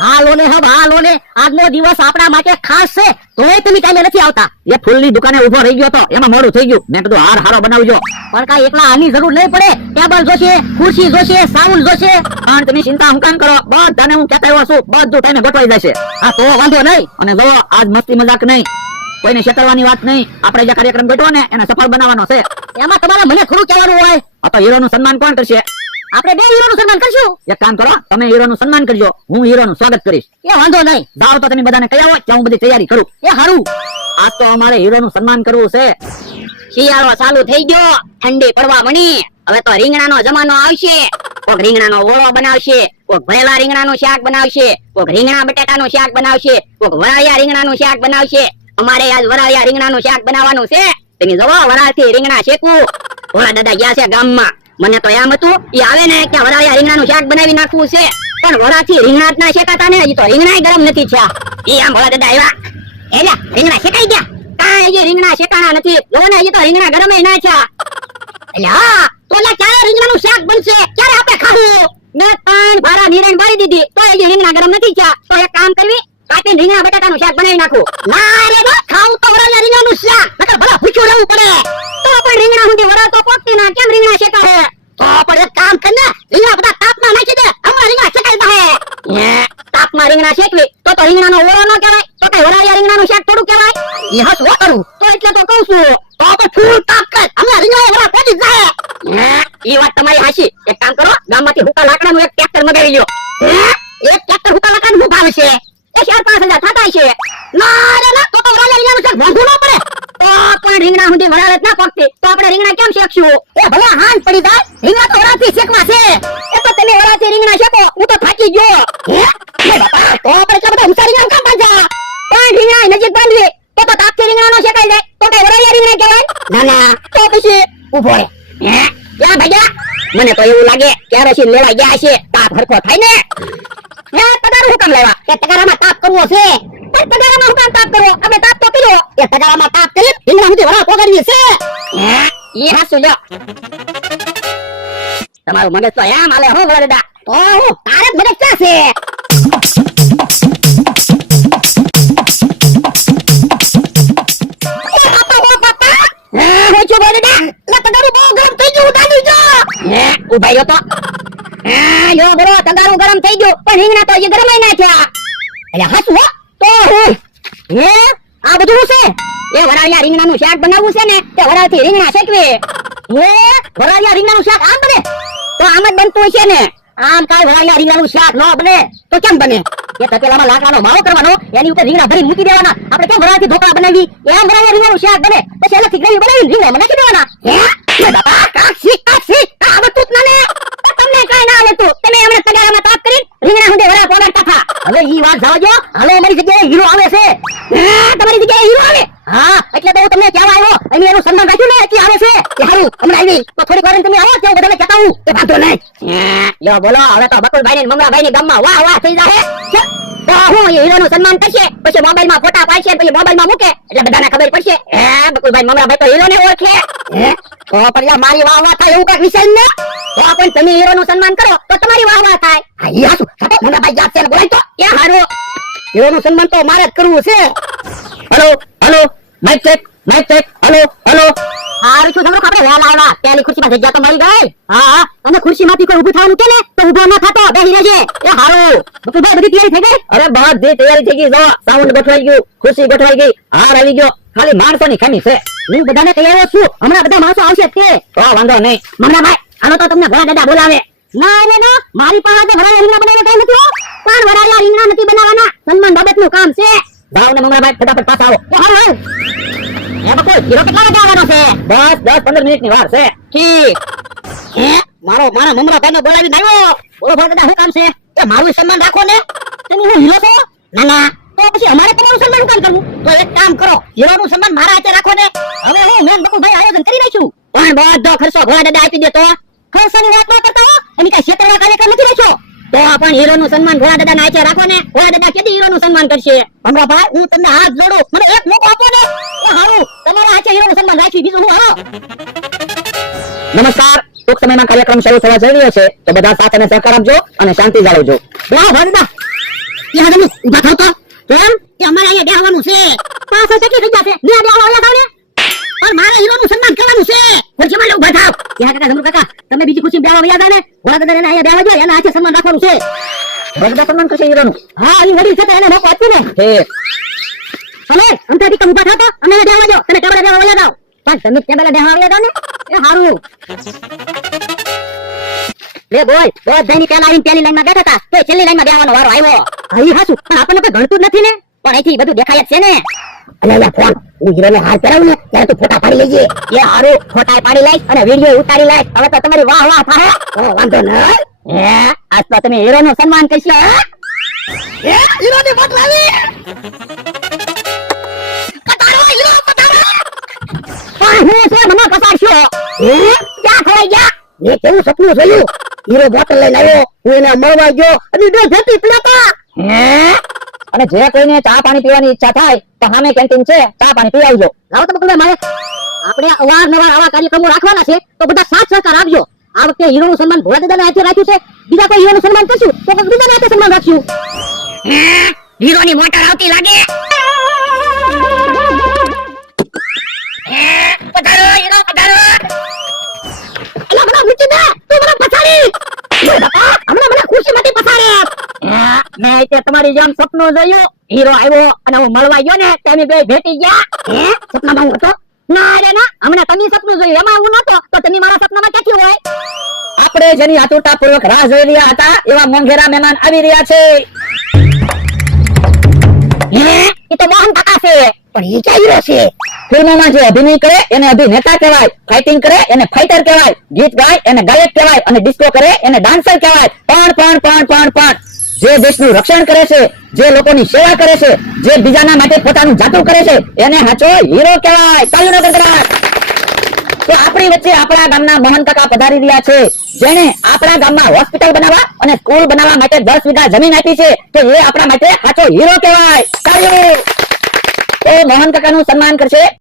હાલો ને હબ હાલો ને, આજનો દિવસ આપણા માટે ખાસ છે, તોય તમે કાલે નથી આવતા. એ ફૂલની દુકાને ઉભો રહી ગયો તો એમાં મોડું થઈ ગયું. મેં કીધું હાર હારો બનાવજો. પણ કાંઈ એકલા આની જરૂર નહીં પડે. ટેબલ જોશે, ખુરશી જોશે, સાઉન્ડ જોશે. પણ તમે ચિંતા હું કામ કરો, બધાને હું કહેતા આવ્યો છું, બધું ટાઈમે ગોઠવાઈ જશે. હા તો વાંધો નહીં. અને જો આજ મસ્તી મજાક નહીં, કોઈને છેતરવાની વાત નહીં. આપણે જે કાર્યક્રમ ગોઠવો ને એને સફળ બનાવવાનો છે. એમાં તમારે મને થોડું કહેવાનું હોય. આ તો હીરોનું સન્માન કોણ કરશે? આપણે બે હીરોનું સન્માન કરશું. એક કામ કરો, તમે હીરોનું સન્માન કરજો, હું હીરોનું સ્વાગત કરીશ. એ વાંધો નહીં. જાઓ તો તમે બધાને કહી આવો, ત્યાં હું બધી તૈયારી કરું. એ હારું. આજ તો અમારે હીરોનું સન્માન કરવું છે. શિયાળો ચાલુ થઈ ગયો, ઠંડી પડવા મળી. હવે તો રીંગણાનો જમાનો આવશે. કોક રીંગણાનો ઓળો બનાવશે, કોક ભરેલા રીંગણાનું શાક બનાવશે, કોક રીંગણા બટાટાનું શાક બનાવશે, કોક વરાળિયા રીંગણાનું શાક બનાવશે. અમારે આજ વરાળિયા રીંગણાનું શાક બનાવવાનું છે. તમે જોવો, વરાળથી રીંગણા શેકવું. ભોળા દાદા ગયા છે ગામમાં. મને તો એમ હતું ઈ આવે ને કે વરાળિયા રીંગણાનું શાક બનાવી નાખવું છે, પણ વરાળથી રીંગણા જ ના શેકાતા ને, હજી તો રીંગણા ગરમ નથી થયા. ઈ આમ ભોળા દાદા આવ્યા, એલા રીંગણા શેકાઈ ગયા? કાંઈ હજી રીંગણા શેકાણા નથી. જોવો ને, હજી તો રીંગણા ગરમ ના થયા. એટલે હા, તો ક્યારે રીંગણાનું શાક બનશે? ક્યારે આપણે ખાવું? મેં ત્રણ ભારા નિરણ બાળી દીધી, તો હજી રીંગણા ગરમ નથી થયા. તો એક કામ કરવી, કાપીને રીંગણા બટાટાનું શાક બનાવી નાખું. ના રે બા, ખાવું તો વરાળિયા રીંગણાનું શાક, નકર ભલા ભૂખ્યું રહેવું પડે. તો પણ રીંગણા સુધી વરાળ તો પોકતી ના, કેમ રીંગણા શેકાવે? તો પણ એક કામ કર ને, રીંગણા બધા તાપમાં નાખી દે, હમણાં રીંગણા શેકાઈ જાહે. તાપમાં રીંગણા શેકવી તો રીંગણાનો ઓળો ન કહેવાય, તો કઈ વરાળિયા રીંગણાનું શાક થોડું કહેવાય? એ હસવો કરું તો એટલે તો કહું છું. તો પણ ફૂલ તાપ કર, હમણાં રીંગણા વરાળ પડી જાય. એ વાત તમારી હાચી. એક કામ કરો, ગામમાંથી હુકા લાકડાનું એક ટ્રેક્ટર મગાવી લ્યો. એક ટ્રેક્ટર હુકા લાકડાનું શું ભાવ છે? એ 4-5 હજાર થતા છે. ના રે ના, તો વરાળિયા રીંગણાનું શાક મોંઘું ન પડે. તો પણ રીંગણા સુધી વરાળ જ ના પકતી, તો આપણે રીંગણા કેમ શેકશું? એ ભલે હાંજ પડી જાય, રીંગણા તો વરાળથી શેકવા છે. એ તો તમે વરાળથી રીંગણા શેકો, હું તો થાકી ગયો. હે બાપા, તો આપણે કે બધા હુંસા રીંગણા કામ બાંધ્યા? પણ રીંગણા નજીક બાંધવી તો તાપથી રીંગણા નો શેકાઈ જાય, તો કઈ વરાળિયા રીંગણા કહેવાય? ના ના, તો પછી ઉભો રહે. ક્યાં ભાગ્યા? મને તો એવું લાગે કેરોસીન લેવા ગયા છે. તાપ હરખો થાય ને. તગારું હું કામ લેવા? એ તગારામાં તાપ કરવો છે. પણ તગારામાં હું કામ તાપ કરવો? આપણે તાપ તો કર્યો. એ તગારામાં તાપ કરી રીંગણા સુધી વરાળ પોગાડવી છે. એ હાસુ લ્યો. તમારું મગજ તો એમ હાલે હો વરદા. તો હું તારે જ મગજ ક્યાં છે? ઉભાઈ તો યો બરો, તગારું ગરમ થઈ ગયું, પણ રીંગણા તો હજી ગરમ ના થયા. એટલે હસવો તો હે આ બધું છે. એ વરાળિયા રીંગણાનું શાક બનાવવું છે ને, તે વરાળથી રીંગણા શેકવી. હે વરાળિયા રીંગણાનું શાક આમ બને? તો આમ જ બનતું છે ને. આમ કાઈ વરાળિયા રીંગણાનું શાક ન બને તો કેમ બને? એ તપેલામાં લાકડાનો માવો કરવાનો, એની ઉપર રીંગણા ભરી મૂકી દેવાના. આપણે કેમ વરાળથી ઢોકળા બનાવી, એમ વરાળિયા રીંગણાનું શાક બને. પછી એનાથી ગ્રેવી બનાવીને રીંગણામાં નાખી દેવાના. હે બાપા, કાક્ષી આ બધું જ ના. તમને કાઈ ના આવતું, તમે હમણાં તગારામાં તાપ કરી રીંગણા સુધી વરાળ પોગાડતા થા. હવે ઈ વાત જાવજો, હાલો અમારી જગ્યાએ હીરો આવે છે. તમારી જગ્યાએ હીરો આવે? હા, એટલે તો હું તમને કહેવા આવ્યો. અમે એનું સન્માન રાખ્યું ને, એટલે આવે છે. કે હારું હમણાં આવી તો થોડીક વાર તમે આવો, તેવું બધાને કહેતા હું. એ વાંધો નહીં. લ્યો બોલો, હવે તો બકુલભાઈ ને મમરાભાઈ ની ગામમાં વાહ વાહ થઈ જાય. તો હું હીરોનું સન્માન કરશે, પછી મોબાઈલમાં ફોટા પાડશે, પછી મોબાઈલમાં મૂકે, એટલે બધાને ખબર પડશે. બકુલભાઈ મમરાભાઈ તો હીરોને ઓળખે. તો પણ મારી વાહ વાહ થાય એવું કઈ વિષય ને. તો પણ તમે હીરોનું સન્માન કરો તો તમારી વાહ વાહ થાય. હા ઈ હાસુ. મમરાભાઈ યાદ છે ને, બોલાય તો. એ હારું, હીરોનું સન્માન તો મારે જ કરવું છે. Hello hello, mike check mike check. Hello hello. હારું છું સમરો, આપણે વહેલા આવ્યા. પેલી ખુરશીમાં જગ્યા તો મળી ગઈ. હા, અને ખુરશીમાંથી કોઈ ઊભું થવાનું કે ને, તો ઊભો ન થતો, બેસી રહેજે. એ હારું. બકુલભાઈ બધી તૈયારી થઈ ગઈ? અરે બધી તૈયારી થઈ ગઈ. જો સાઉન્ડ ગોઠવાઈ ગયું, ખુરશી ગોઠવાઈ ગઈ, હાર આવી ગયો. ખાલી માણસોની ખામી છે. હું બધાને તૈયાર છું, હમણાં બધા માણસો આવશે તે. તો વાંધો નહીં. મમરાભાઈ આનો તો તમને ઘણા દાદા બોલાવે. ના રે ના, મારી પાસે વરાળિયા રીંગણા બનાવવાનો ટાઈમ નથી હો. પણ વરાળિયા રીંગણા નથી બનાવવાના, સન્માન બાબતનું કામ છે. જાઓ ને મમરાભાઈ, ફટાફટ પાછા આવો. હાલ એ બકુલ, હીરો કેટલા વાગે આવવાનો છે? બસ 10-15 મિનિટની વાર છે. ઠીક. મારા મમરાભાઈને બોલાવીને આવ્યો. બોલો ભાઈ દાદા, શું કામ છે? એ મારું સન્માન રાખો ને. તમે હું હીરો છો? ના ના, તો પછી અમારે તમારું સન્માન કામ કરવું? તો એક કામ કરો, હીરોનું સન્માન મારા હાથે રાખો ને. હવે હું મેન બકુલભાઈ આયોજન કરી નાખ્યું. પણ બધો ખર્ચો ભોળા દાદા આપી દે. તો ખર્ચની વાત ન કરતા હો, એની કઈ છેતરવા કાર્યક્રમ નથી રાખ્યો. તો પણ હીરોનું સન્માન ભોળા દાદા ના હાથે રાખો ને. ભોળા દાદા કેદી હીરોનું સન્માન કરશે? મમરાભાઈ હું તમને હાથ જોડું, મને એક મોકો આપો ને. એ હારું, તમારા હાથે હીરોનું સન્માન રાખી, બીજું હું હાલો. નમસ્કાર, ટૂંક સમયમાં કાર્યક્રમ શરૂ થવા જઈ રહ્યો છે, તો બધા સાથ અને સહકાર આપજો અને શાંતિ જાળવજો. વાહ ભરદા, ઊભા થાવ તો કેમ કે અમારે અહીંયા બેહવાનું છે પાછો કેટલી થઈ જશે ને બેહવા આવ્યા થાવ ને પણ મારા હીરોનું સન્માન કરવાનું છે ખુરશીમાં ઊભા થાવ યા કાકા ધમરૂ કાકા તમે બીજી ખુરશી બેહવા આવ્યા હતા ને ઘોડા દાદા એને અહીંયા બેહવા જાય એના હાથે સન્માન રાખવાનું છે બધા સન્માન કરશે હીરોનું. હા એ વડીલ છે તો એને મોકો આપવું ને ઠીક. ભલે અંતરથી કમ ઊભા થાવ તો અમે બેહવા જાવ તમે ટેબલે બેહવા આવ્યા જાવ પણ તમે ટેબલે બેહવા આવ્યા હતા ને એ હારું લે બોલ બધાની પહેલા આવીને પહેલી લાઈનમાં બેઠા હતા તો છેલ્લી લાઈનમાં બેહવાનો વારો આવ્યો હા ઈ હાસુ પણ આપણને તો ગણતું જ નથી ને પણ અહીંથી બધું દેખાય જ છે ને અલ્યા ફોન હું હીરોને હાથ કરાવું ને ત્યારે તું ફોટા પાડી લેજે એ હારું ફોટા પાડી લઈશ અને વિડિયો ઉતારી લઈશ હવે તો તમારી વાહ વાહ થાય ઓ વાંધો નહીં હે આજ તો તમે હીરોનું સન્માન કરશો હે હીરોની ફોટ લાવી પતારો હીરો પતારો પણ હું છે મને પતાડશો હે ક્યાં ખવાઈ ગયા મેં કેવું સપનું જોયું હીરો બોટલ લઈને આવ્યો હું એને મળવા ગયો અને બે ભેટી પીતા હે અને જે કોઈને ચા પાણી પીવાની ઈચ્છા થાય તો સામે કેન્ટીન છે, ચા પાણી પી આવજો. લાવો તો બકુલભાઈ મારે આપણે અવારનવાર આવા કાર્યક્રમો રાખવાના છે તો બધા સાથ સહકાર આપજો. આ વખતે હીરોનું સન્માન ભોળા દાદાના હાથે રાખ્યું છે, બીજા કોઈ હીરોનું સન્માન કરશું તો કોઈ બીજાના હાથે સન્માન રાખશું. હીરોની મોટર આવતી લાગે. પધારો હીરો પધારો. અલા મને મૂકી દે, તું મને પછાડી. ઓય બાપા, હમણાં મને ખુરશીમાંથી પછાડે. મેં એટલે તમારી જેમ સપનું જોયું, હીરો આવ્યો અને હું મળવા ગયો ને તમે બે ભેટી ગયા. હે સપનામાં હું હતો? ના રે ના, હમણાં તમે સપનું જોયું એમાં હું નતો તો તમે મારા સપનામાં ક્યાંથી હોય? આપણે જેની આતુરતા પૂર્વક રાહ જોઈ રહ્યા હતા એવા મોંઘેરા મહેમાન આવી રહ્યા છે. હે એ તો મોહન કાકા છે, પણ એ ક્યાં હીરો છે? ફિલ્મોમાં જે અભિનય કરે એને અભિનેતા કહેવાય, ફાઇટિંગ કરે એને ફાઇટર કહેવાય, ગીત ગાય એને ગાયક કહેવાય અને ડિસ્કો કરે એને ડાન્સર કહેવાય. પણ જે દેશનું રક્ષણ કરે છે, જે લોકોની સેવા કરે છે, જે બીજાના માટે પોતાનું જાતું કરે છે એને સાચો હીરો કહેવાય. તાળીનો ગડગડાટ. તો આપણી વચ્ચે આપણા ગામના મોહન કાકા પધારી રહ્યા છે, જેણે આપણા ગામમાં હોસ્પિટલ બનાવવા અને સ્કૂલ બનાવવા માટે 10 વીઘા જમીન આપી છે. તો એ આપણા માટે સાચો હીરો કહેવાય. તાળીઓ. તો મોહન કાકાનું સન્માન કરશે